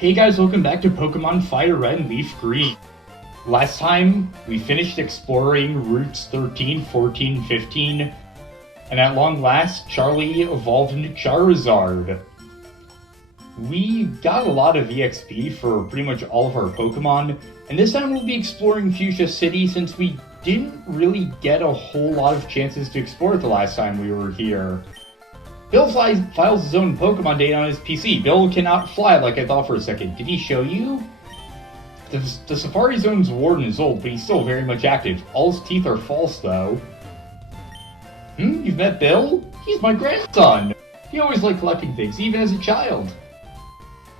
Hey guys, welcome back to Pokémon FireRed LeafGreen. Last time, we finished exploring routes 13, 14, 15, and at long last, Charlie evolved into Charizard. We got a lot of EXP for pretty much all of our Pokémon, and this time we'll be exploring Fuchsia City since we didn't really get a whole lot of chances to explore it the last time we were here. Bill files his own Pokemon data on his PC. Bill cannot fly like I thought for a second. Did he show you? The Safari Zone's warden is old, but he's still very much active. All his teeth are false, though. You've met Bill? He's my grandson! He always liked collecting things, even as a child.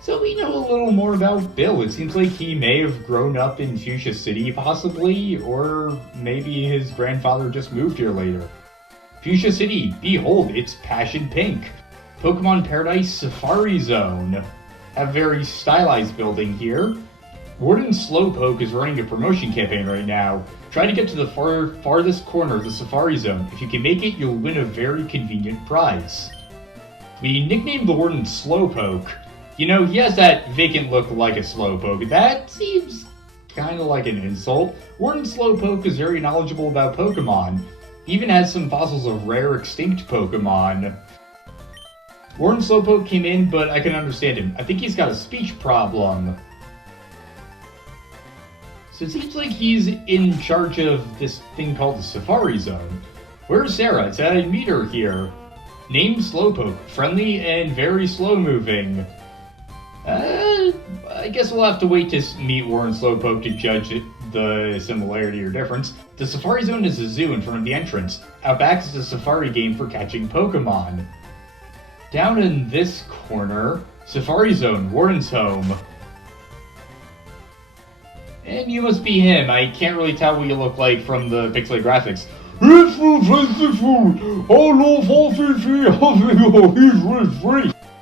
So we know a little more about Bill. It seems like he may have grown up in Fuchsia City, possibly, or maybe his grandfather just moved here later. Fuchsia City, behold, it's passion pink. Pokemon Paradise Safari Zone. A very stylized building here. Warden Slowpoke is running a promotion campaign right now. Try to get to the farthest corner of the Safari Zone. If you can make it, you'll win a very convenient prize. We nicknamed the Warden Slowpoke. You know, he has that vacant look like a Slowpoke. That seems kind of like an insult. Warden Slowpoke is very knowledgeable about Pokemon. Even has some fossils of rare extinct Pokemon. Warden Slowpoke came in, but I can understand him. I think he's got a speech problem. So it seems like he's in charge of this thing called the Safari Zone. Where's Sarah? It's I meet her here. Named Slowpoke. Friendly and very slow-moving. I guess we'll have to wait to meet Warden Slowpoke to judge the similarity or difference. The Safari Zone is a zoo in front of the entrance. Out back is a safari game for catching Pokemon. Down in this corner, Safari Zone, Warden's home. And you must be him. I can't really tell what you look like from the pixelated graphics.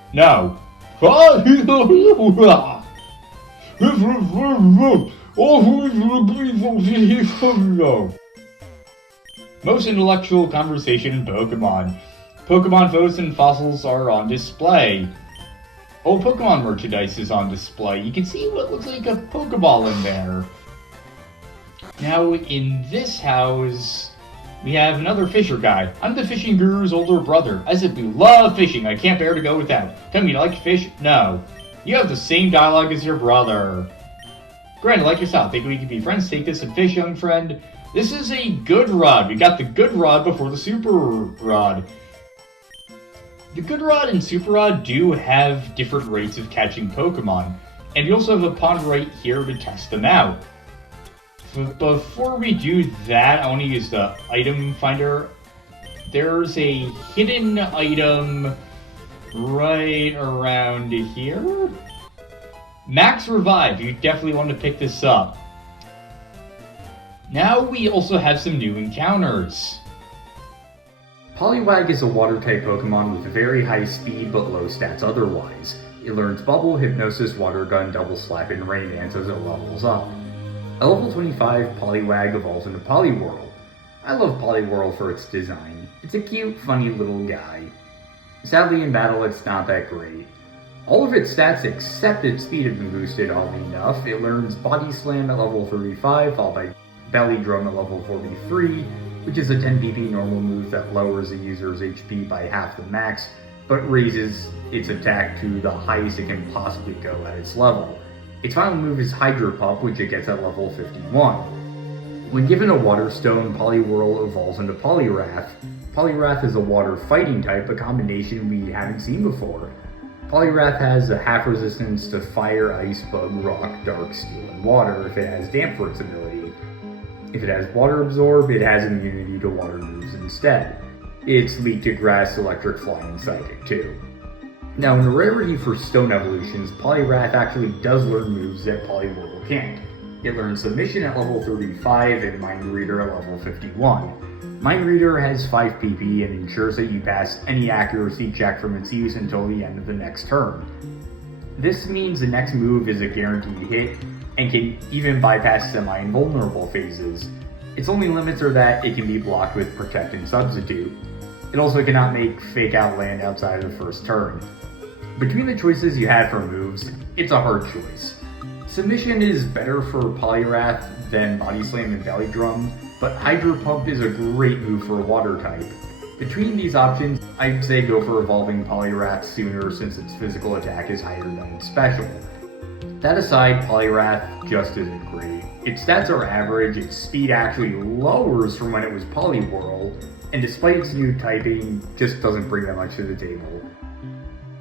No. Most intellectual conversation in Pokemon. Pokemon photos and fossils are on display. Old Pokemon merchandise is on display. You can see what looks like a Pokeball in there. Now, in this house, we have another fisher guy. I'm the fishing guru's older brother. I simply love fishing. I can't bear to go without. Tell me, you like to fish? No. You have the same dialogue as your brother. Grand, I like your style. Think we could be friends? Take this and fish, young friend. This is a good rod. We got the good rod before the super rod. The good rod and super rod do have different rates of catching Pokemon, and we also have a pond right here to test them out. But before we do that, I want to use the item finder. There's a hidden item right around here. Max Revive, you definitely want to pick this up. Now we also have some new encounters. Poliwag is a water-type Pokemon with very high speed but low stats otherwise. It learns Bubble, Hypnosis, Water Gun, Double Slap, and Rain Dance as it levels up. At level 25, Poliwag evolves into Poliwhirl. I love Poliwhirl for its design. It's a cute, funny little guy. Sadly in battle it's not that great. All of its stats except its speed have been boosted oddly enough. It learns Body Slam at level 35, followed by Belly Drum at level 43, which is a 10 PP normal move that lowers the user's HP by half the max, but raises its attack to the highest it can possibly go at its level. Its final move is Hydro Pump, which it gets at level 51. When given a Water Stone, Poliwhirl evolves into Poliwrath. Poliwrath is a water fighting type, a combination we haven't seen before. Poliwrath has a half resistance to Fire, Ice, Bug, Rock, Dark, Steel, and Water if it has Damp for its ability. If it has Water Absorb, it has immunity to water moves instead. It's weak to Grass, Electric, Flying, and Psychic too. Now in rarity for Stone evolutions, Poliwrath actually does learn moves that Poliwhirl can't. It learns Submission at level 35 and Mind Reader at level 51. Mind Reader has 5 PP and ensures that you pass any accuracy check from its use until the end of the next turn. This means the next move is a guaranteed hit and can even bypass semi-invulnerable phases. Its only limits are that it can be blocked with Protect and Substitute. It also cannot make Fake Out land outside of the first turn. Between the choices you had for moves, it's a hard choice. Submission is better for Poliwrath than Body Slam and Valley Drum, but Hydro Pump is a great move for a water type. Between these options, I'd say go for evolving Poliwrath sooner since its physical attack is higher than its special. That aside, Poliwrath just isn't great. Its stats are average, its speed actually lowers from when it was Poliwhirl, and despite its new typing, just doesn't bring that much to the table.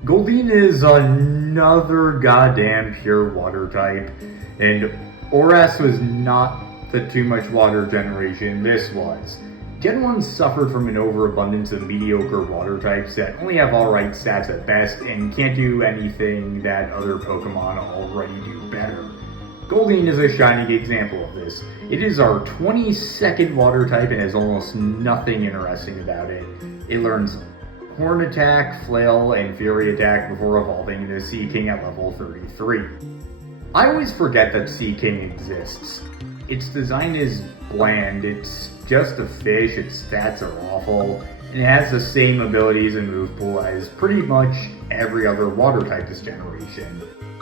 Goldeen is another goddamn pure water type, and Oras was not the too much water generation this was. Gen 1 suffered from an overabundance of mediocre water types that only have alright stats at best and can't do anything that other Pokemon already do better. Goldeen is a shining example of this. It is our 22nd water type and has almost nothing interesting about it. It learns Horn Attack, Flail, and Fury Attack before evolving into Seaking at level 33. I always forget that Seaking exists. Its design is bland, it's just a fish, its stats are awful, and it has the same abilities and move pool as pretty much every other water type this generation.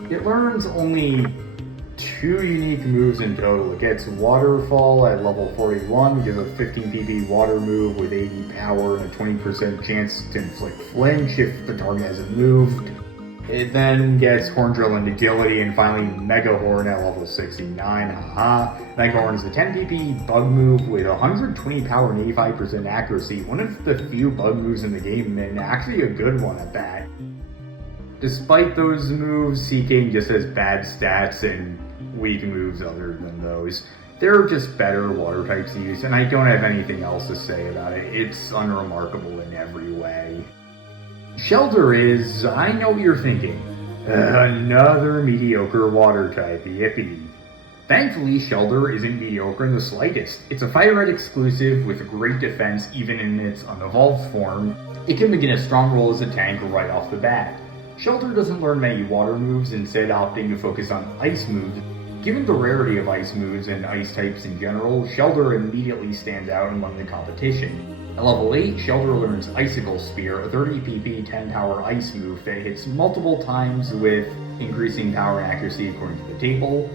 It learns only 2 unique moves in total. It gets Waterfall at level 41, which is a 15 PP water move with 80 power and a 20% chance to inflict flinch if the target hasn't moved. It then gets Horn Drill and Agility, and finally Mega Horn at level 69, haha. Mega Horn is a 10 PP bug move with 120 power and 85% accuracy, one of the few bug moves in the game, and actually a good one at that. Despite those moves, Seaking just has bad stats and weak moves other than those. They're just better water types to use, and I don't have anything else to say about it. It's unremarkable in every way. Shellder is, I know what you're thinking, another mediocre water type, yippee. Thankfully, Shellder isn't mediocre in the slightest. It's a FireRed exclusive with great defense even in its unevolved form. It can begin a strong role as a tank right off the bat. Shellder doesn't learn many water moves, instead opting to focus on ice moves. Given the rarity of ice moves and ice types in general, Shellder immediately stands out among the competition. At level 8, Shellder learns Icicle Spear, a 30 PP 10 power ice move that hits multiple times with increasing power and accuracy according to the table.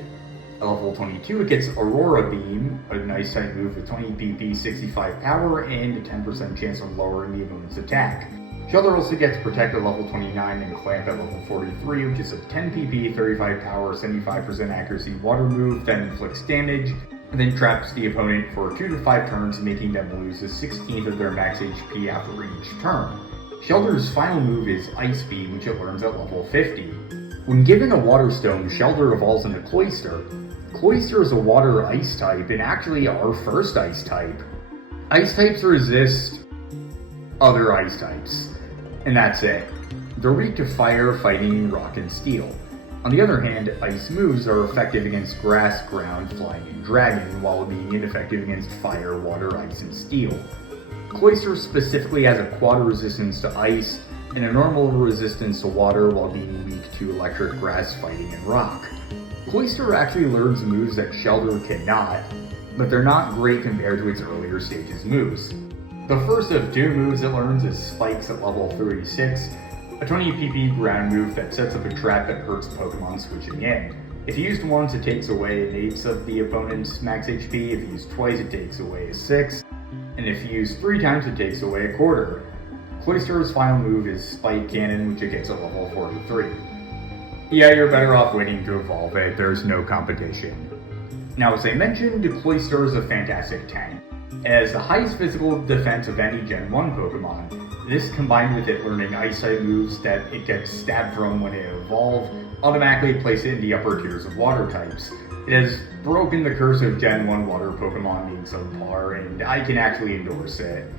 At level 22, it gets Aurora Beam, an ice type move with 20 PP 65 power and a 10% chance of lowering the opponent's attack. Shellder also gets Protect at level 29 and Clamp at level 43, which is a 10 PP 35 power 75% accuracy water move that inflicts damage, and then traps the opponent for 2 to 5 turns, making them lose a 16th of their max HP after each turn. Shellder's final move is Ice Beam, which it learns at level 50. When given a Water Stone, Shellder evolves into Cloyster. Cloyster is a water ice type, and actually our first ice type. Ice types resist other ice types, and that's it. They're weak to fire, fighting, rock, and steel. On the other hand, ice moves are effective against grass, ground, flying, and dragon, while being ineffective against fire, water, ice, and steel. Cloyster specifically has a quad resistance to ice, and a normal resistance to water while being weak to electric, grass, fighting, and rock. Cloyster actually learns moves that Shellder cannot, but they're not great compared to its earlier stages moves. The first of 2 moves it learns is Spikes at level 36, a 20 PP ground move that sets up a trap that hurts Pokemon switching in. If used once, it takes away an 8th of the opponent's max HP, if used twice, it takes away a 6th, and if used 3 times, it takes away a quarter. Cloyster's final move is Spike Cannon, which it gets at level 43. Yeah, you're better off waiting to evolve it, there's no competition. Now, as I mentioned, Cloyster is a fantastic tank. It has the highest physical defense of any Gen 1 Pokemon. This, combined with it learning Ice-type moves that it gets stabbed from when it evolves, automatically place it in the upper tiers of water types. It has broken the curse of Gen 1 water Pokemon being subpar, and I can actually endorse it.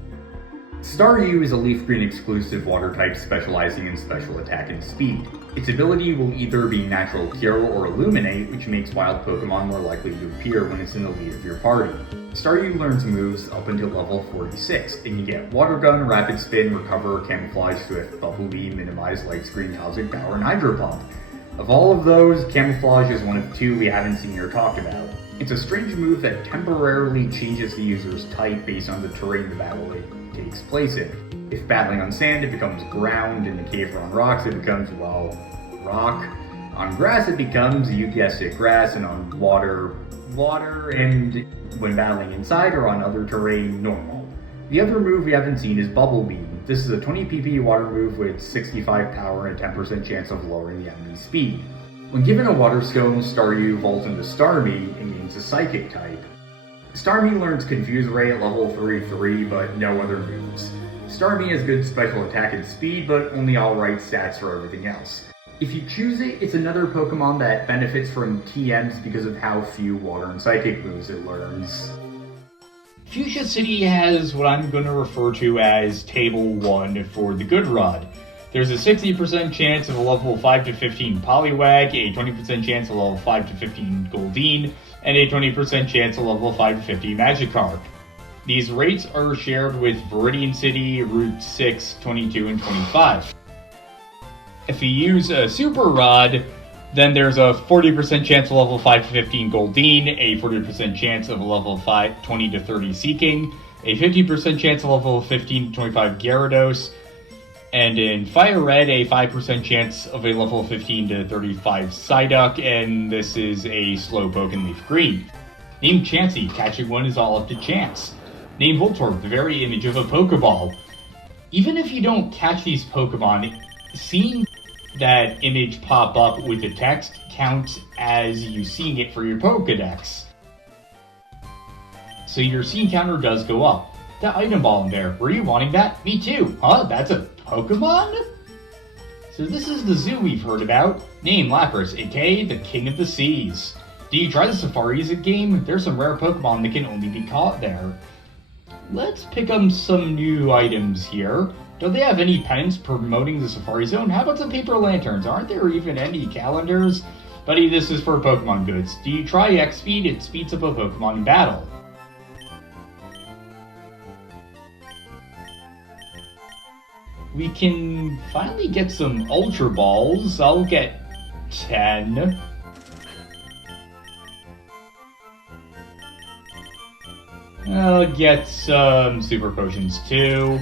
Staryu is a LeafGreen exclusive water type specializing in special attack and speed. Its ability will either be Natural Cure or Illuminate, which makes wild Pokemon more likely to appear when it's in the lead of your party. Staryu learns moves up until level 46. It can get Water Gun, Rapid Spin, Recover, Camouflage, Swift, Bubble Beam, Minimize, Light Screen, Cosmic Power, and Hydro Pump. Of all of those, Camouflage is one of 2 we haven't seen or talked about. It's a strange move that temporarily changes the user's type based on the terrain the battle takes place in. If battling on sand, it becomes ground. In the cave or on rocks, it becomes, well, rock. On grass, it becomes, you guessed it, grass, and on water, and when battling inside or on other terrain, normal. The other move we haven't seen is Bubble Beam. This is a 20 pp water move with 65 power and a 10% chance of lowering the enemy's speed. When given a Water Stone, Staryu evolves into Starmie and gains a Psychic type. Starmie learns Confuse Ray at level 33, but no other moves. Starmie has good special attack and speed, but only alright stats for everything else. If you choose it, it's another Pokemon that benefits from TMs because of how few Water and Psychic moves it learns. Fuchsia City has what I'm going to refer to as Table 1 for the Good Rod. There's a 60% chance of a level 5 to 15 Poliwag, a 20% chance of level 5 to 15 Goldeen, and a 20% chance of level 5 to 50 Magikarp. These rates are shared with Viridian City, Route 6, 22, and 25. If you use a Super Rod, then there's a 40% chance of level 5 to 15 Goldeen, a 40% chance of a level 20 to 30 Seaking, a 50% chance of level 15 to 25 Gyarados, and in FireRed, a 5% chance of a level 15 to 35 Psyduck, and this is a Slowpoke in LeafGreen. Name Chansey, catching one is all up to chance. Name Voltorb, the very image of a Pokeball. Even if you don't catch these Pokemon, seeing that image pop up with the text counts as you seeing it for your Pokedex. So your scene counter does go up. That item ball in there, were you wanting that? Me too. Huh? That's a Pokemon? So this is the zoo we've heard about. Name Lapras, aka the King of the Seas. Do you try the Safaris game? There's some rare Pokemon that can only be caught there. Let's pick up some new items here. Don't they have any pennants promoting the Safari Zone? How about some paper lanterns? Aren't there even any calendars? Buddy, this is for Pokemon goods. Do you try X-Speed? It speeds up a Pokemon in battle. We can finally get some Ultra Balls. I'll get 10. I'll get some Super Potions too.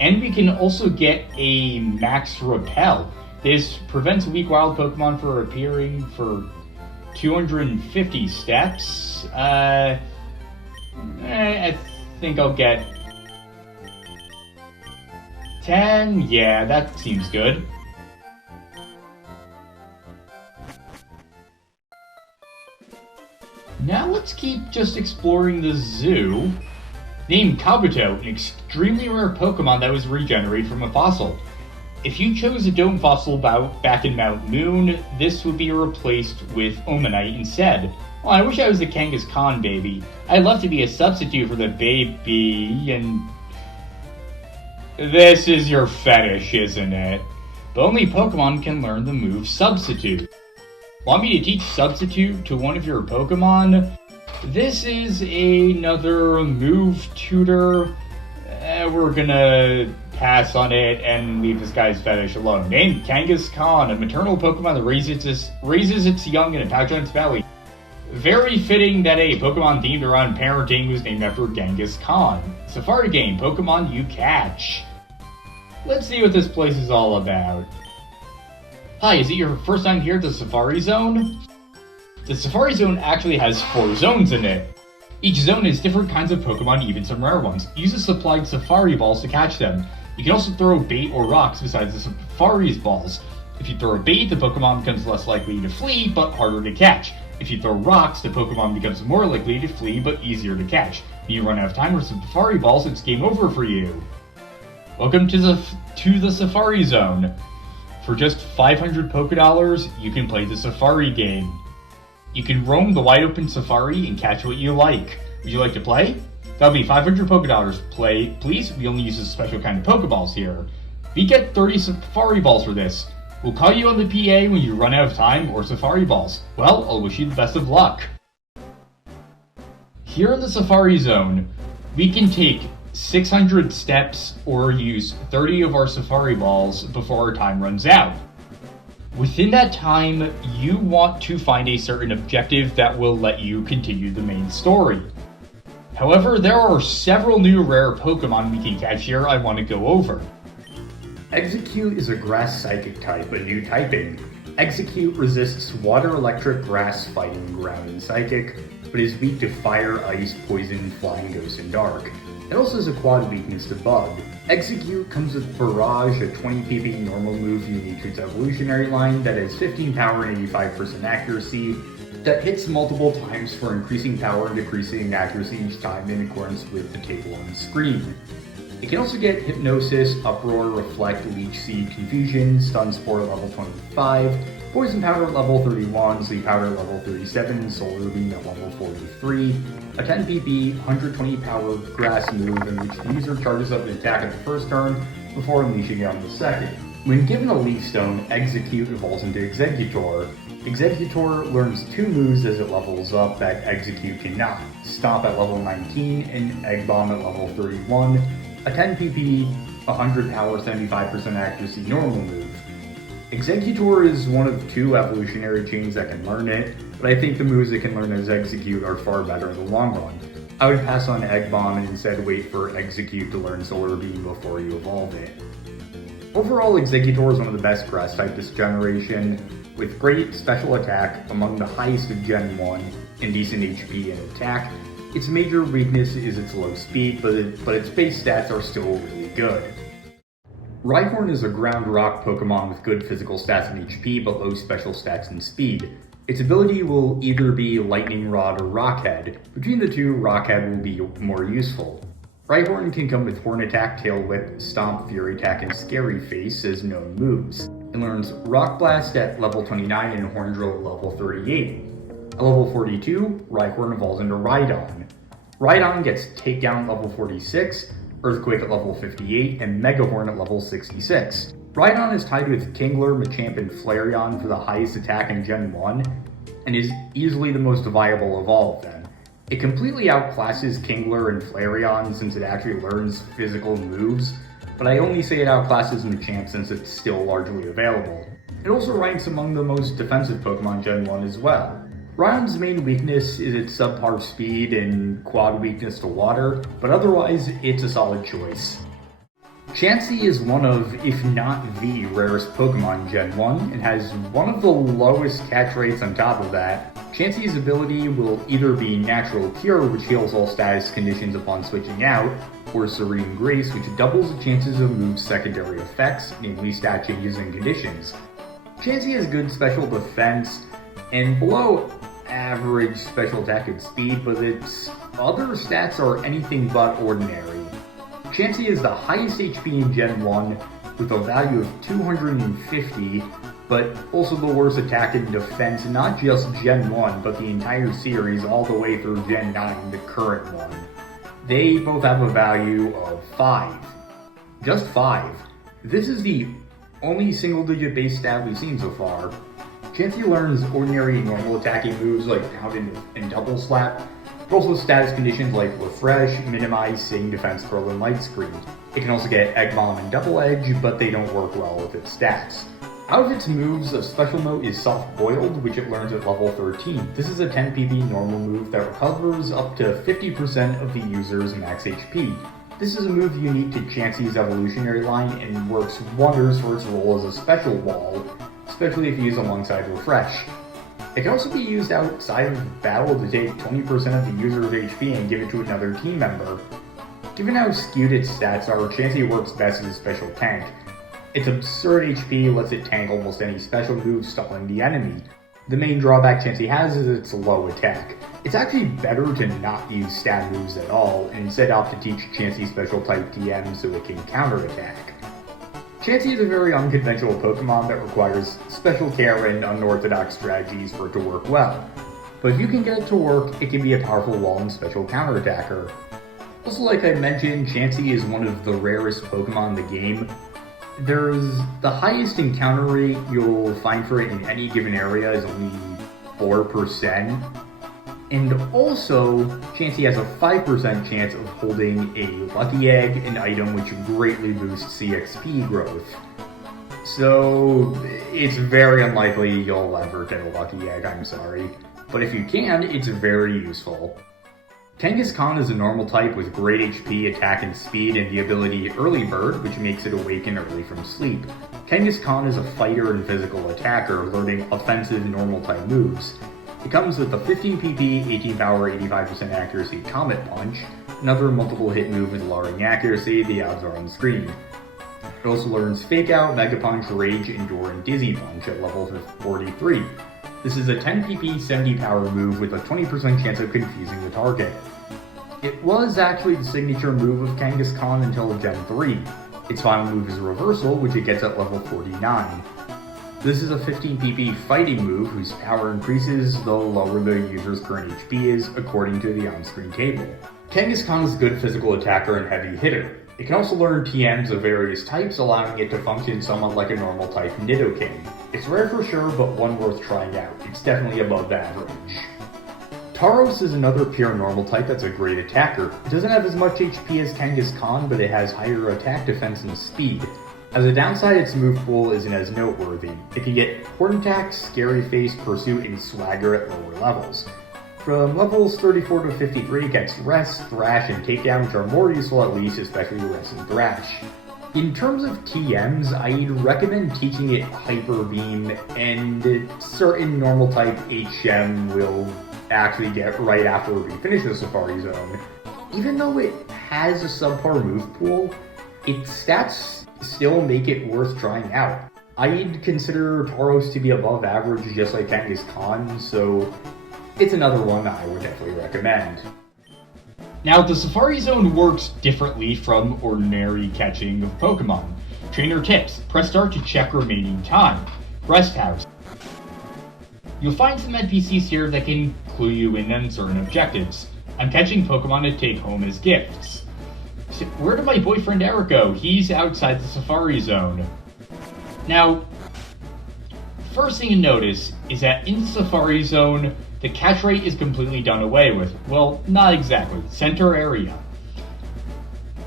And we can also get a Max Repel. This prevents weak wild Pokemon from appearing for 250 steps. I think I'll get 10. Yeah, that seems good. Now let's keep just exploring the zoo. Name Kabuto, an extremely rare Pokemon that was regenerated from a fossil. If you chose a Dome fossil back in Mount Moon, this would be replaced with Omanite instead. Oh, I wish I was a Kangaskhan baby. I'd love to be a substitute for the baby, and... This is your fetish, isn't it? But only Pokemon can learn the move Substitute. Want me to teach Substitute to one of your Pokemon? This is another move tutor. We're gonna pass on it and leave this guy's fetish alone. Named Kangaskhan, a maternal Pokemon that raises its young in a pouch on its belly. Very fitting that a Pokemon themed around parenting was named after Genghis Khan. Safari game, Pokemon you catch. Let's see what this place is all about. Hi, is it your first time here at the Safari Zone? The Safari Zone actually has 4 zones in it. Each zone has different kinds of Pokemon, even some rare ones. Use the supplied Safari balls to catch them. You can also throw bait or rocks besides the Safari's balls. If you throw a bait, the Pokemon becomes less likely to flee, but harder to catch. If you throw rocks, the Pokemon becomes more likely to flee, but easier to catch. When you run out of time for Safari balls, it's game over for you. Welcome to the Safari Zone. For just 500 Pokédollars, you can play the Safari game. You can roam the wide open Safari and catch what you like. Would you like to play? That'll be 500 Pokédollars. Play, please. We only use a special kind of Pokeballs here. We get 30 Safari Balls for this. We'll call you on the PA when you run out of time or Safari Balls. Well, I'll wish you the best of luck. Here in the Safari Zone, we can take 600 steps or use 30 of our Safari Balls before our time runs out. Within that time, you want to find a certain objective that will let you continue the main story. However, there are several new rare Pokemon we can catch here I want to go over. Exeggcute is a grass psychic type, a new typing. Exeggcute resists water, electric, grass, fighting, ground, and psychic, but is weak to fire, ice, poison, flying, ghost, and dark. It also has a quad weakness to bug. Exeggcute comes with Barrage, a 20 PP normal move unique to its evolutionary line that has 15 power and 85% accuracy, that hits multiple times for increasing power and decreasing accuracy each time in accordance with the table on the screen. It can also get Hypnosis, Uproar, Reflect, Leech Seed, Confusion, Stun Spore at level 25, Poison Powder at level 31, Sleep Powder at level 37, Solar Beam at level 43, a 10 PP, 120 power grass move in which the user charges up an attack at the first turn before unleashing it on the second. When given a Leaf Stone, Exeggcute evolves into Exeggutor. Exeggutor learns 2 moves as it levels up that Exeggcute cannot. Stomp at level 19 and Egg Bomb at level 31, a 10 PP, 100 power, 75% accuracy normal move. Exeggutor is one of 2 evolutionary chains that can learn it, but I think the moves it can learn as Exeggcute are far better in the long run. I would pass on Egg Bomb and instead wait for Exeggcute to learn Solar Beam before you evolve it. Overall, Exeggutor is one of the best grass type this generation, with great special attack, among the highest of Gen 1, and decent HP and attack. Its major weakness is its low speed, but its base stats are still really good. Rhyhorn is a ground rock Pokemon with good physical stats and HP, but low special stats and speed. Its ability will either be Lightning Rod or Rock Head. Between the two, Rock Head will be more useful. Rhyhorn can come with Horn Attack, Tail Whip, Stomp, Fury Attack, and Scary Face as known moves. It learns Rock Blast at level 29 and Horn Drill at level 38. At level 42, Rhyhorn evolves into Rhydon. Rhydon gets Takedown at level 46, Earthquake at level 58, and Megahorn at level 66. Rhydon is tied with Kingler, Machamp, and Flareon for the highest attack in Gen 1, and is easily the most viable of all of them. It completely outclasses Kingler and Flareon since it actually learns physical moves, but I only say it outclasses Machamp since it's still largely available. It also ranks among the most defensive Pokemon Gen 1 as well. Rhydon's main weakness is its subpar speed and quad weakness to water, but otherwise it's a solid choice. Chansey is one of, if not the rarest Pokemon in Gen 1, and has one of the lowest catch rates on top of that. Chansey's ability will either be Natural Cure, which heals all status conditions upon switching out, or Serene Grace, which doubles the chances of moves' secondary effects, namely stat changes and conditions. Chansey has good special defense, and below average special attack and speed, but its other stats are anything but ordinary. Chansey is the highest HP in Gen 1 with a value of 250, but also the worst attack and defense, not just Gen 1, but the entire series all the way through Gen 9, the current one. They both have a value of 5. Just 5. This is the only single-digit base stat we've seen so far. Chansey learns ordinary and normal attacking moves like Pound and Double Slap, but also status conditions like Refresh, Minimize, Sing, Defense Curl, and Light Screen. It can also get Egg Bomb and Double Edge, but they don't work well with its stats. Out of its moves, a special note is Soft Boiled, which it learns at level 13. This is a 10 PP normal move that recovers up to 50% of the user's max HP. This is a move unique to Chansey's evolutionary line and works wonders for its role as a special wall, especially if used alongside Refresh. It can also be used outside of battle to take 20% of the user's HP and give it to another team member. Given how skewed its stats are, Chansey works best as a special tank. Its absurd HP lets it tank almost any special move, stalling the enemy. The main drawback Chansey has is its low attack. It's actually better to not use stat moves at all, and instead opt to teach Chansey special type TM so it can counterattack. Chansey is a very unconventional Pokemon that requires special care and unorthodox strategies for it to work well. But if you can get it to work, it can be a powerful wall and special counterattacker. Also, like I mentioned, Chansey is one of the rarest Pokemon in the game. There's the highest encounter rate you'll find for it in any given area is only 4%. And also, Chansey has a 5% chance of holding a Lucky Egg, an item which greatly boosts CXP growth. So it's very unlikely you'll ever get a lucky egg, I'm sorry. But if you can, it's very useful. Kangaskhan is a normal type with great HP, attack, and speed, and the ability Early Bird, which makes it awaken early from sleep. Kangaskhan is a fighter and physical attacker, learning offensive normal type moves. It comes with a 15 PP, 18 power, 85% accuracy Comet Punch, another multiple hit move with lowering accuracy, the odds are on the screen. It also learns Fake Out, Mega Punch, Rage, Endure, and Dizzy Punch at level 43. This is a 10 PP, 70 power move with a 20% chance of confusing the target. It was actually the signature move of Kangaskhan until Gen 3. Its final move is Reversal, which it gets at level 49. This is a 15 PP fighting move whose power increases the lower the user's current HP is, according to the on-screen table. Kangaskhan is a good physical attacker and heavy hitter. It can also learn TMs of various types, allowing it to function somewhat like a normal type Nidoking. It's rare for sure, but one worth trying out. It's definitely above average. Tauros is another pure normal type that's a great attacker. It doesn't have as much HP as Kangaskhan, but it has higher attack, defense, and speed. As a downside, its move pool isn't as noteworthy. It can get Horn Attack, Scary Face, Pursuit, and Swagger at lower levels. From levels 34 to 53, it gets Rest, Thrash, and Takedown, which are more useful at least, especially Rest and Thrash. In terms of TMs, I'd recommend teaching it Hyper Beam, and certain normal type HM will actually get right after we finish the Safari Zone. Even though it has a subpar move pool, its stats still make it worth trying out. I'd consider Tauros to be above average just like Kangaskhan, so it's another one I would definitely recommend. Now, the Safari Zone works differently from ordinary catching of Pokemon. Trainer tips: press start to check remaining time. Rest House. You'll find some NPCs here that can clue you in on certain objectives. I'm catching Pokemon to take home as gifts. Where did my boyfriend Eric go? He's outside the Safari Zone. Now, first thing to notice is that in the Safari Zone, the catch rate is completely done away with. Well, not exactly. Center area.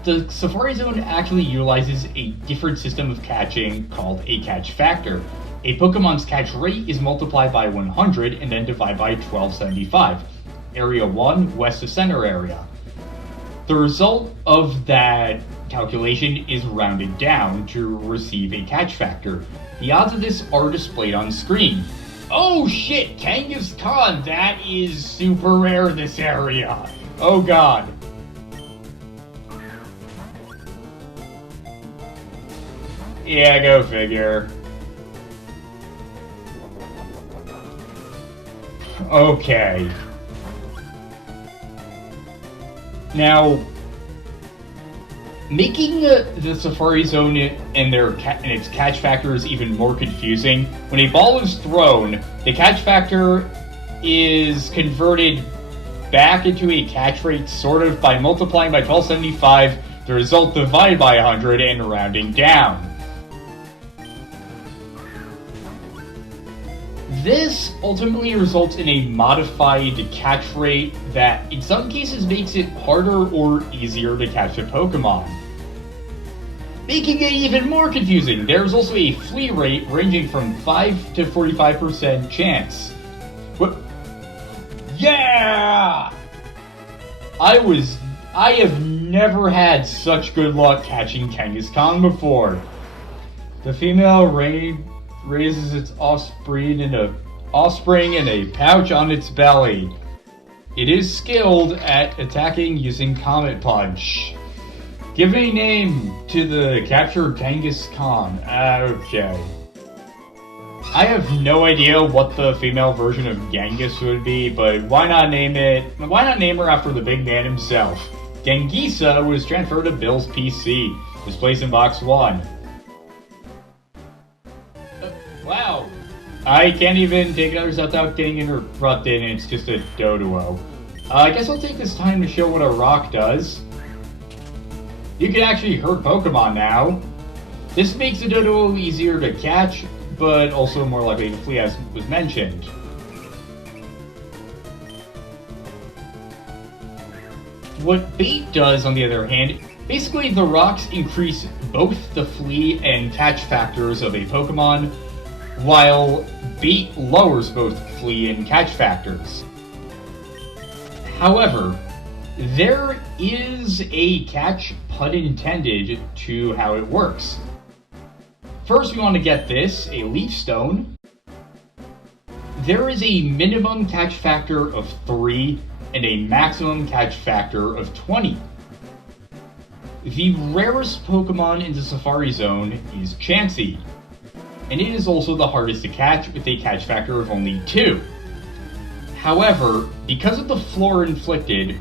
The Safari Zone actually utilizes a different system of catching called a catch factor. A Pokemon's catch rate is multiplied by 100 and then divided by 1275. Area 1, west of center area. The result of that calculation is rounded down to receive a catch factor. The odds of this are displayed on screen. Oh shit, Kangaskhan, that is super rare this area. Oh god. Yeah, go figure. Okay. Now, making the Safari Zone and its catch factor is even more confusing. When a ball is thrown, the catch factor is converted back into a catch rate sort of by multiplying by 1275, the result divided by 100 and rounding down. This ultimately results in a modified catch rate that in some cases makes it harder or easier to catch a Pokemon. Making it even more confusing, there's also a flee rate ranging from 5 to 45% chance. What? Yeah! I have never had such good luck catching Kangaskhan before. The female raises its offspring in a pouch on its belly. It is skilled at attacking using Comet Punch. Give a name to the captured Kangaskhan. Okay. I have no idea what the female version of Genghis would be, but why not name her after the big man himself? Gengisa was transferred to Bill's PC. Was placed in box 1. Wow. I can't even take another step without getting interrupted, and it's just a Doduo. I guess I'll take this time to show what a rock does. You can actually hurt Pokemon now. This makes the Doduo easier to catch, but also more likely to flee, as was mentioned. What Bait does, on the other hand, Basically, the rocks increase both the flee and catch factors of a Pokemon, while bait lowers both flee and catch factors. However, there is a catch, pun intended, to how it works. First, we want to get this, a Leaf Stone. There is a minimum catch factor of 3 and a maximum catch factor of 20. The rarest Pokemon in the Safari Zone is Chansey, and it is also the hardest to catch with a catch factor of only 2. However, because of the floor inflicted,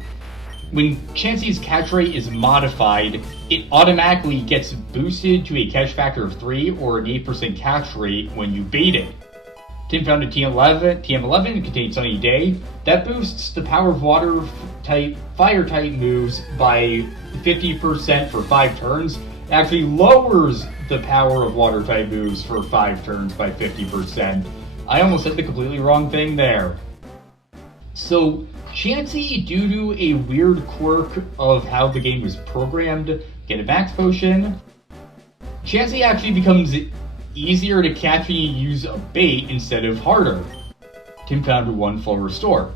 when Chansey's catch rate is modified, it automatically gets boosted to a catch factor of 3 or an 8% catch rate when you bait it. Tim found a TM11 contains Sunny Day. That boosts the power of water type, fire type moves by 50% for 5 turns. It actually lowers the power of water type moves for 5 turns by 50%. I almost said the completely wrong thing there. So, Chansey, due to a weird quirk of how the game was programmed, get a Max Potion. Chansey actually becomes easier to catch when you use a bait instead of harder. Tim found 1 full restore.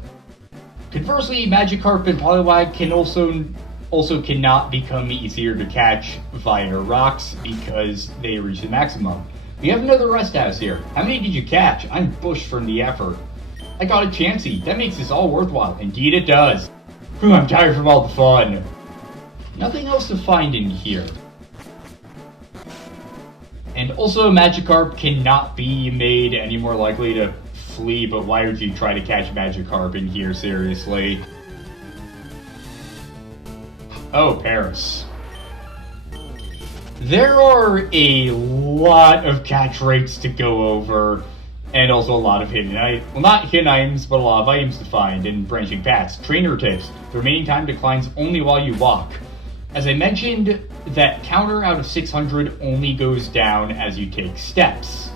Conversely, Magikarp and Poliwag can also cannot become easier to catch via rocks because they reach the maximum. We have another rest house here. How many did you catch? I'm bushed from the effort. I got a Chansey. That makes this all worthwhile. Indeed it does. Whew, I'm tired from all the fun. Nothing else to find in here. And also, Magikarp cannot be made any more likely to flee, but why would you try to catch Magikarp in here, seriously? Oh, Paris. There are a lot of catch rates to go over, and also a lot of hidden items. Well, not hidden items, but a lot of items to find in branching paths. Trainer tips. The remaining time declines only while you walk. As I mentioned, that counter out of 600 only goes down as you take steps.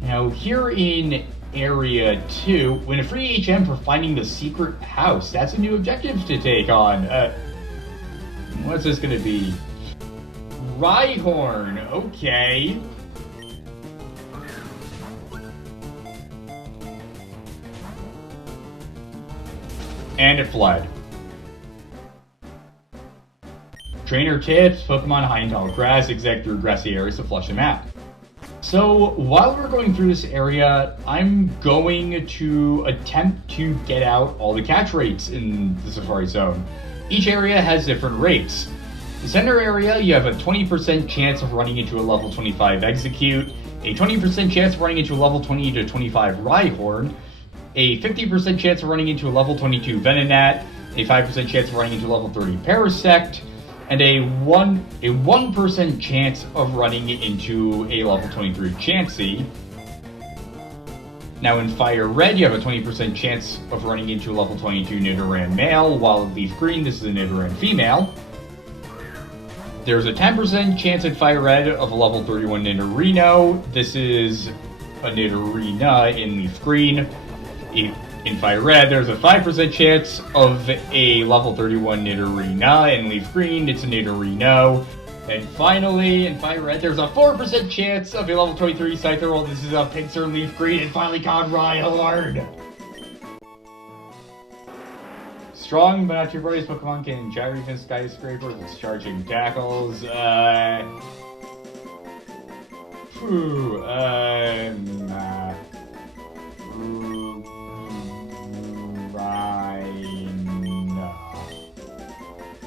Now, here in Area 2, win a free HM for finding the secret house. That's a new objective to take on. What's this gonna be? Rhyhorn, okay. And it fled. Trainer tips, Pokemon high and tall grass, Exeggutor grassy areas to flush them out. So, while we're going through this area, I'm going to attempt to get out all the catch rates in the Safari Zone. Each area has different rates. The center area, you have a 20% chance of running into a level 25 Exeggcute, a 20% chance of running into a level 20 to 25 Rhyhorn, a 50% chance of running into a level 22 Venonat, a 5% chance of running into a level 30 Parasect, and a 1% chance of running into a level 23 Chansey. Now in FireRed, you have a 20% chance of running into a level 22 Nidoran male, while in LeafGreen, this is a Nidoran female. There's a 10% chance in FireRed of a level 31 Nidorino. This is a Nidorina in LeafGreen. In FireRed, there's a 5% chance of a level 31 Nidorina. In LeafGreen, it's a Nidorino. And finally, in FireRed, there's a 4% chance of a level 23 Scyther. This is a Pinsir LeafGreen, and finally caught Rhyhorn. Strong but not too bright, Pokemon can gyrate in skyscrapers with charging tackles.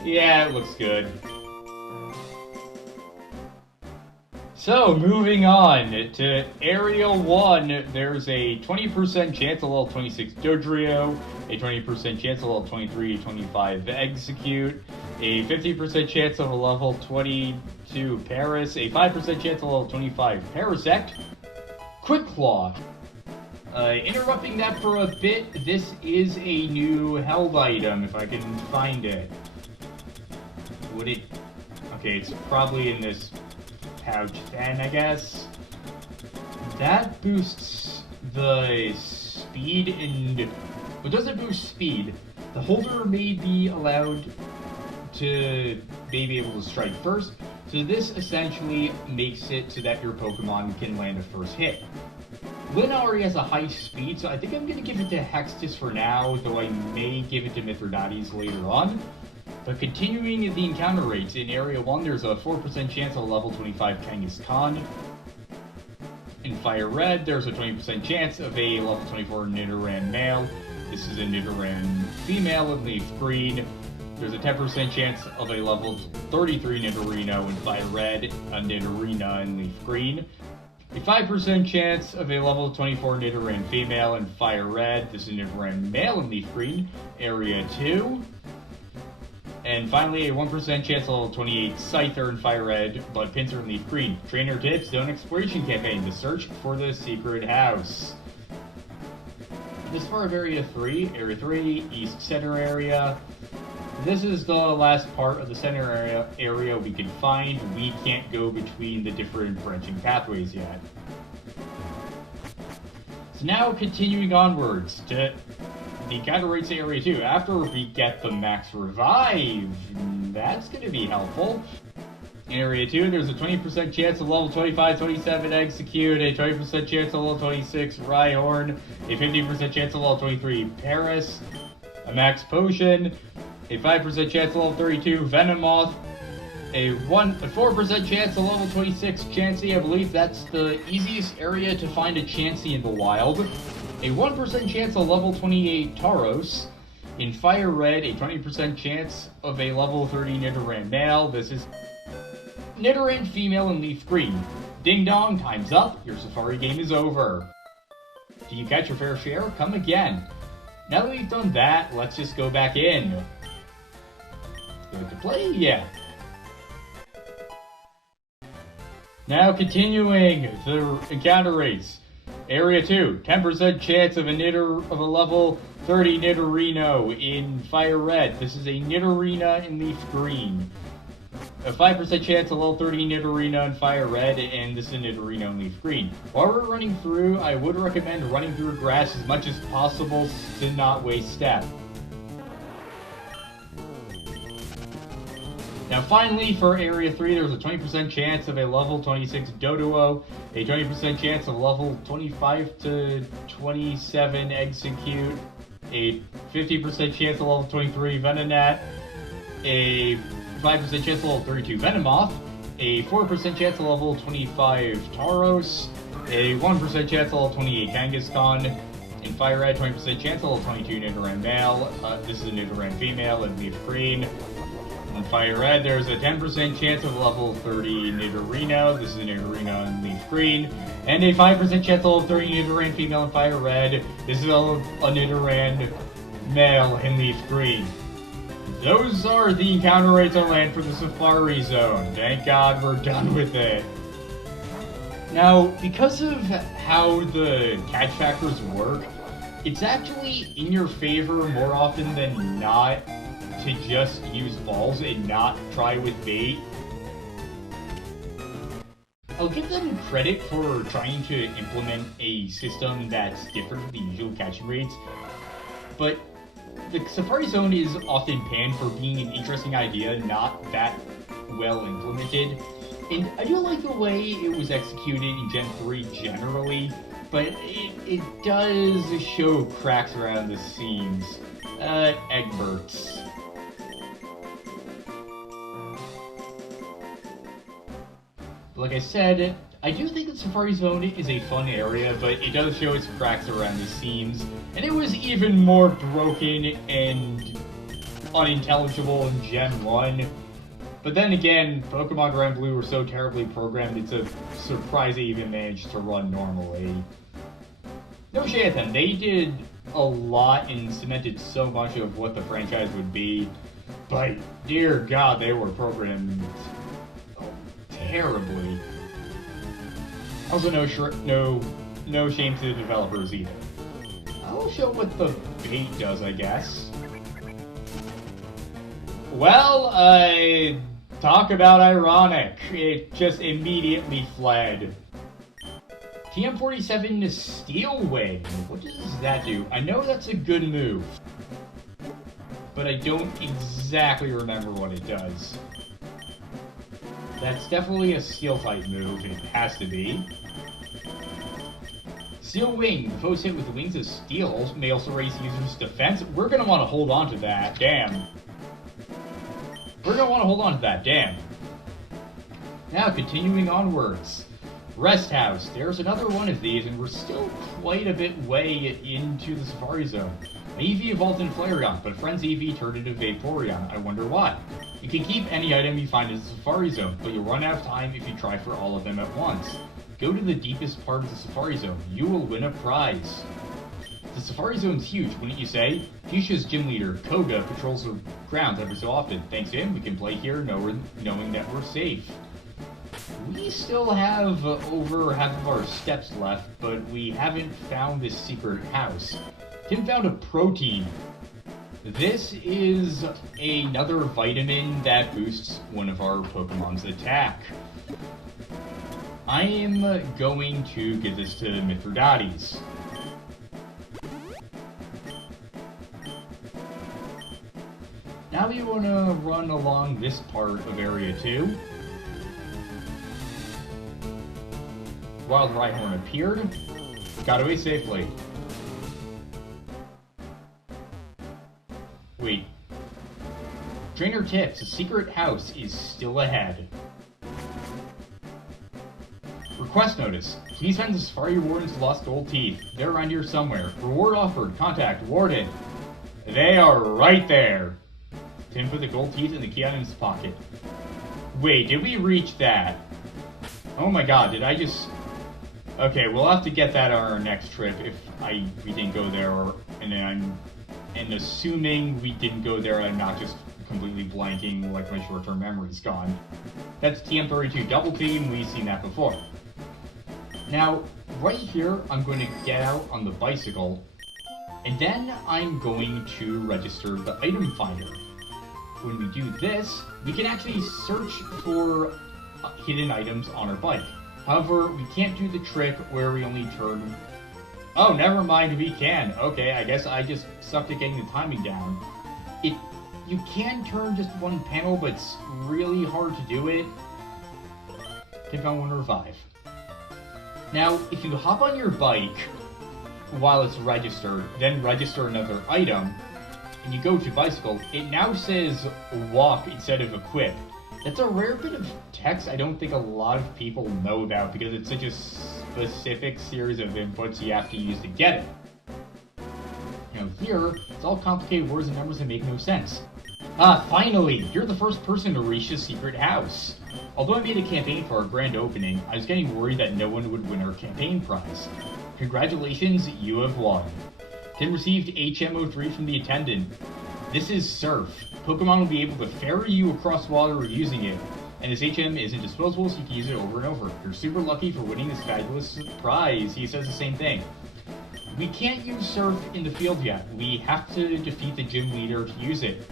Yeah, it looks good. So, moving on to Area 1, there's a 20% chance of level 26 Dodrio, a 20% chance of level 23 to 25 Exeggcute, a 50% chance of a level 22 Paris, a 5% chance of level 25 Parasect, Quick Claw. Interrupting that for a bit, this is a new held item, if I can find it. Would it... Okay, it's probably in this pouch then, I guess. That boosts the speed and... Well, it doesn't boost speed. The holder may be allowed to be able to strike first. So this essentially makes it so that your Pokemon can land a first hit. Lynn already has a high speed, so I think I'm going to give it to Hextus for now, though I may give it to Mithridates later on. But continuing the encounter rates, in Area 1 there's a 4% chance of a level 25 Kangaskhan. In Fire Red, there's a 20% chance of a level 24 Nidoran male. This is a Nidoran female in Leaf Green. There's a 10% chance of a level 33 Nidorino in Fire Red, a Nidorina in Leaf Green. A 5% chance of a level 24 Nidoran female in Fire Red. This is Nidoran male in Leaf Green, Area 2. And finally, a 1% chance of level 28 Scyther in Fire Red, but Pinsir in Leaf Green. Trainer tips, Zone Exploration Campaign, the search for the secret house. This is part of Area 3, East Center area. This is the last part of the center area we can find. We can't go between the different branching pathways yet. So now continuing onwards to the encounter rates to Area 2. After we get the max revive, that's going to be helpful. In Area 2, there's a 20% chance of level 25, 27 Exeggcute, a 20% chance of level 26 Rhyhorn, a 50% chance of level 23 Paris, a max potion, a 5% chance of level 32 Venomoth, a 4% chance of level 26 Chansey. I believe that's the easiest area to find a Chansey in the wild. A 1% chance of level 28 Tauros. In Fire Red, a 20% chance of a level 30 Nidoran male. This is Nidoran female in Leaf Green. Ding dong, time's up. Your Safari game is over. Do you catch your fair share? Come again. Now that we've done that, let's just go back in. Good to play? Yeah. Now continuing the encounter rates. Area 2, 10% chance of a level 30 Nidorino in Fire Red. This is a Nidorina in Leaf Green. A 5% chance of level 30 Nidorino in Fire Red, and this is a Nidorino in Leaf Green. While we're running through, I would recommend running through grass as much as possible to not waste step. Now finally, for Area 3, there's a 20% chance of a level 26 Doduo, a 20% chance of level 25 to 27 Exeggcute, a 50% chance of level 23 Venonat, a 5% chance of level 32 Venomoth, a 4% chance of level 25 Tauros, a 1% chance of level 28 Kangaskhan. In Fire Red, 20% chance of level 22 Nidoran male. This is a Nidoran female in Leaf Green. In Fire Red, there's a 10% chance of level 30 Nidorino. This is a Nidorino in Leaf Green. And a 5% chance of level 30 Nidoran female in Fire Red. This is a Nidoran male in Leaf Green. Those are the encounter rates on land for the Safari Zone. Thank God we're done with it. Now, because of how the catch factors work, it's actually in your favor more often than not to just use balls and not try with bait. I'll give them credit for trying to implement a system that's different from the usual catching rates, but the Safari Zone is often panned for being an interesting idea, not that well implemented. And I do like the way it was executed in Gen 3 generally, but it does show cracks around the seams. Egberts. Like I said, I do think that Safari Zone is a fun area, but it does show its cracks around the seams, and it was even more broken and unintelligible in Gen 1. But then again, Pokemon Red and Blue were so terribly programmed, it's a surprise they even managed to run normally. No shade at them, they did a lot and cemented so much of what the franchise would be, but dear God, they were programmed terribly. Also, no shame to the developers either. I'll show what the bait does, I guess. Well, talk about ironic. It just immediately fled. TM47 Steel Wing. What does that do? I know that's a good move. but I don't exactly remember what it does. That's definitely a Steel-type move, it has to be. Steel Wing, the foes hit with the wings of steel may also raise users' defense. We're gonna want to hold on to that, damn. We're gonna want to hold on to that, damn. Now, continuing onwards. Rest House. There's another one of these, and we're still quite a bit way into the Safari Zone. My EV evolved in Flareon, but friend's EV turned into Vaporeon. I wonder why. You can keep any item you find in the Safari Zone, but you'll run out of time if you try for all of them at once. Go to the deepest part of the Safari Zone. You will win a prize. The Safari Zone's huge, wouldn't you say? Fuchsia's gym leader, Koga, patrols the grounds every so often. Thanks to him, we can play here knowing that we're safe. We still have over half of our steps left, but we haven't found this secret house. Tim found a protein. This is another vitamin that boosts one of our Pokemon's attack. I am going to give this to Mithridates. Now we want to run along this part of Area 2. Wild Rhyhorn appeared. Got away safely. Wait. Trainer tips, a secret house is still ahead. Request notice. Please find the Safari Warden's lost gold teeth. They're around here somewhere. Reward offered. Contact Warden. They are right there. Tim put the gold teeth and the key out in his pocket. Wait, did we reach that? Oh my god, did I just... Okay, we'll have to get that on our next trip if we didn't go there, and assuming we didn't go there, I'm not just completely blanking like my short-term memory's gone. That's TM32 Double Team, we've seen that before. Now, right here, I'm going to get out on the bicycle, and then I'm going to register the item finder. When we do this, we can actually search for hidden items on our bike. However, we can't do the trick where we only turn... Oh, never mind, we can. Okay, I guess I just sucked at getting the timing down. You can turn just one panel, but it's really hard to do it. I think I want to revive. Now, if you hop on your bike while it's registered, then register another item, and you go to bicycle, it now says walk instead of equip. That's a rare bit of text I don't think a lot of people know about because it's such a specific series of inputs you have to use to get it. You know, here, it's all complicated words and numbers that make no sense. Ah, finally! You're the first person to reach the secret house. Although I made a campaign for our grand opening, I was getting worried that no one would win our campaign prize. Congratulations, you have won. Tim received HMO3 from the attendant. This is Surf. Pokemon will be able to ferry you across water using it, and this HM isn't disposable, so you can use it over and over. You're super lucky for winning this fabulous prize. He says the same thing. We can't use Surf in the field yet. We have to defeat the gym leader to use it.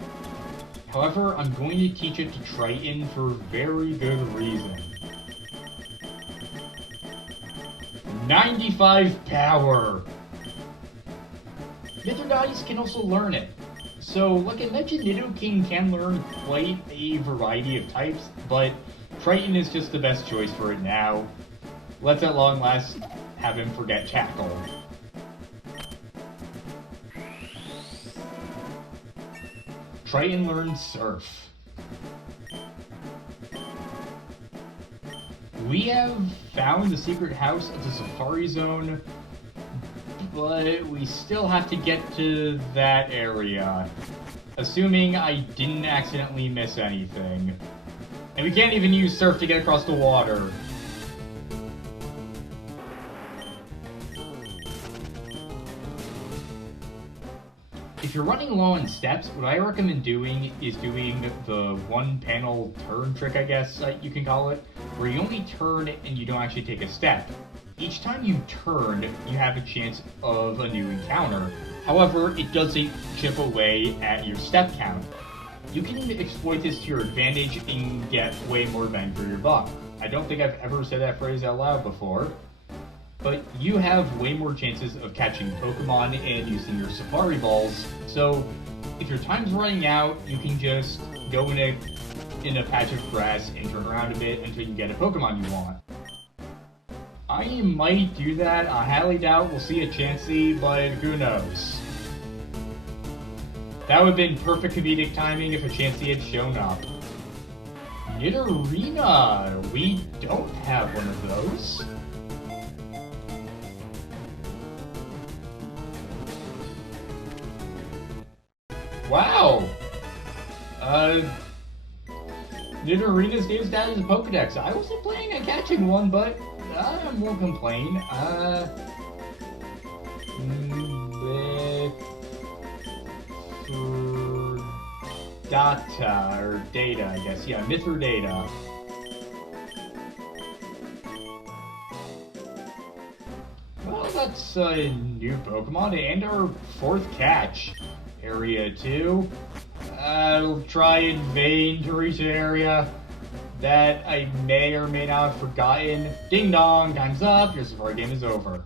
However, I'm going to teach it to Triton for very good reason. 95 power! Mithridates can also learn it. So, like I mentioned, Nidoking can learn quite a variety of types, but Triton is just the best choice for it now. Let's at long last have him forget Tackle. Triton learns Surf. We have found the secret house of the Safari Zone, but we still have to get to that area. Assuming I didn't accidentally miss anything. And we can't even use Surf to get across the water. If you're running low on steps, what I recommend doing is doing the one-panel turn trick, I guess you can call it, where you only turn and you don't actually take a step. Each time you turn, you have a chance of a new encounter. However, it doesn't chip away at your step count. You can exploit this to your advantage and get way more bang for your buck. I don't think I've ever said that phrase out loud before, but you have way more chances of catching Pokemon and using your Safari Balls, so if your time's running out, you can just go in a patch of grass and turn around a bit until you get a Pokemon you want. I might do that. I highly doubt we'll see a Chansey, but who knows. That would have been perfect comedic timing if a Chansey had shown up. Nidorina! We don't have one of those. Wow! Nidorina's name down as a Pokedex. I wasn't planning on catching one, but I won't complain. Data, or data, I guess. Yeah, Mithridata. Well, that's a new Pokemon, and our 4th catch. Area 2. I'll try in vain to reach an area that I may or may not have forgotten. Ding dong, time's up, your Safari game is over.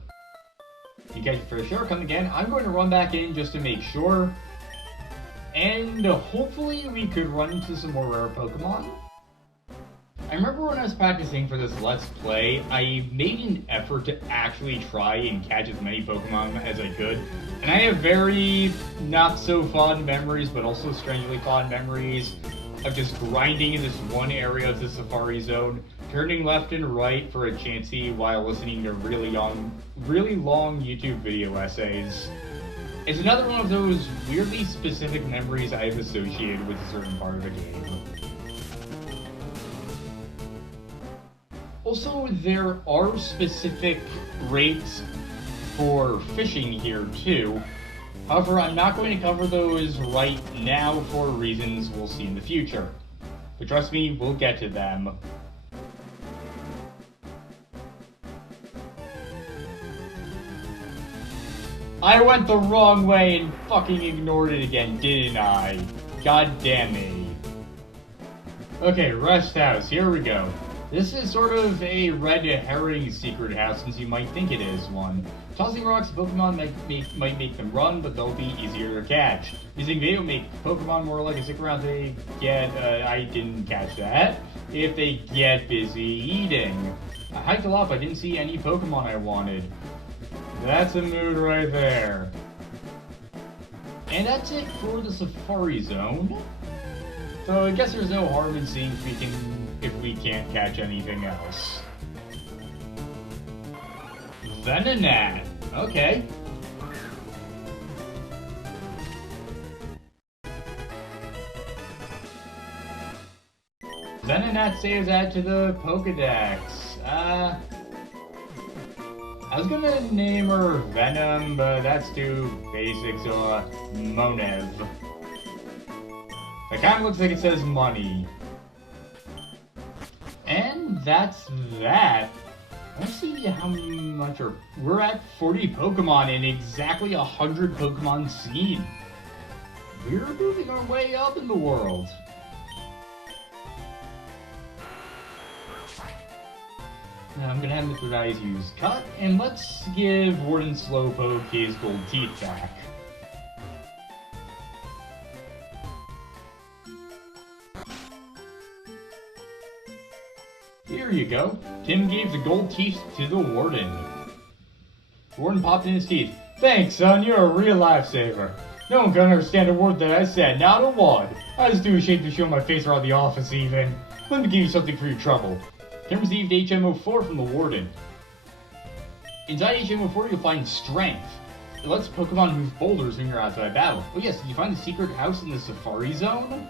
You catch it for sure, come again. I'm going to run back in just to make sure. And hopefully we could run into some more rare Pokemon. I remember when I was practicing for this Let's Play, I made an effort to actually try and catch as many Pokemon as I could. And I have very not so fond memories, but also strangely fond memories of just grinding in this one area of the Safari Zone, turning left and right for a Chansey while listening to really long YouTube video essays. It's another one of those weirdly specific memories I've associated with a certain part of a game. Also, there are specific rates for fishing here too. However, I'm not going to cover those right now for reasons we'll see in the future. But trust me, we'll get to them. I went the wrong way and fucking ignored it again, didn't I? God damn me. Okay, Rest House, here we go. This is sort of a red herring secret house, since you might think it is one. Tossing rocks Pokemon might make them run, but they'll be easier to catch. Using bait will make Pokemon more like a stick around they get, I didn't catch that, if they get busy eating. I hiked a lot, but I didn't see any Pokemon I wanted. That's a mood right there. And that's it for the Safari Zone. So I guess there's no harm in seeing if we can't catch anything else. Venonat. Okay. Venonat saves add to the Pokedex. I was gonna name her Venom, but that's too basic, so Monev. It kind of looks like it says money. And that's that. Let's see how much we're at 40 Pokemon and exactly 100 Pokemon seen. We're moving our way up in the world. Now I'm gonna have Mr. Dice use Cut, and let's give Warden Slowpoke his gold teeth back. Here you go. Tim gave the gold teeth to the Warden. The Warden popped in his teeth. Thanks, son, you're a real lifesaver. No one can understand a word that I said, not a one. I was too ashamed to show my face around the office even. Let me give you something for your trouble. Tim received HMO4 from the Warden. Inside HMO4 you'll find Strength. It lets Pokemon move boulders when you're outside battle. Oh yes, did you find the secret house in the Safari Zone?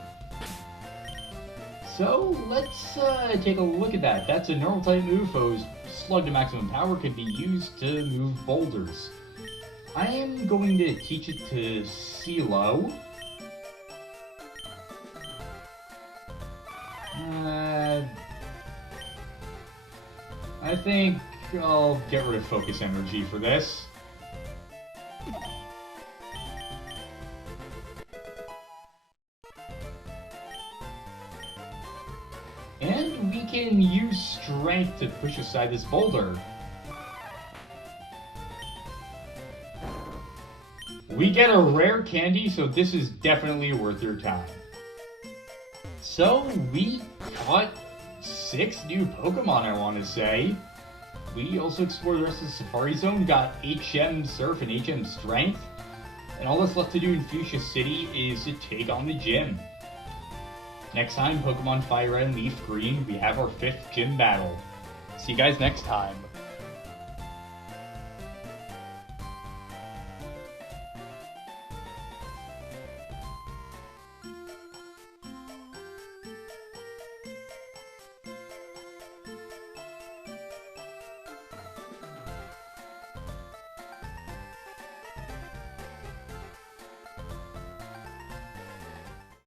So, let's take a look at that. That's a normal type move, whose slug to maximum power can be used to move boulders. I am going to teach it to CeeLo. I think I'll get rid of Focus Energy for this. And we can use Strength to push aside this boulder. We get a rare candy, so this is definitely worth your time. So, we caught 6 new Pokemon, I want to say. We also explored the rest of the Safari Zone, got HM Surf and HM Strength. And all that's left to do in Fuchsia City is to take on the gym. Next time, Pokemon FireRed LeafGreen, we have our 5th gym battle. See you guys next time.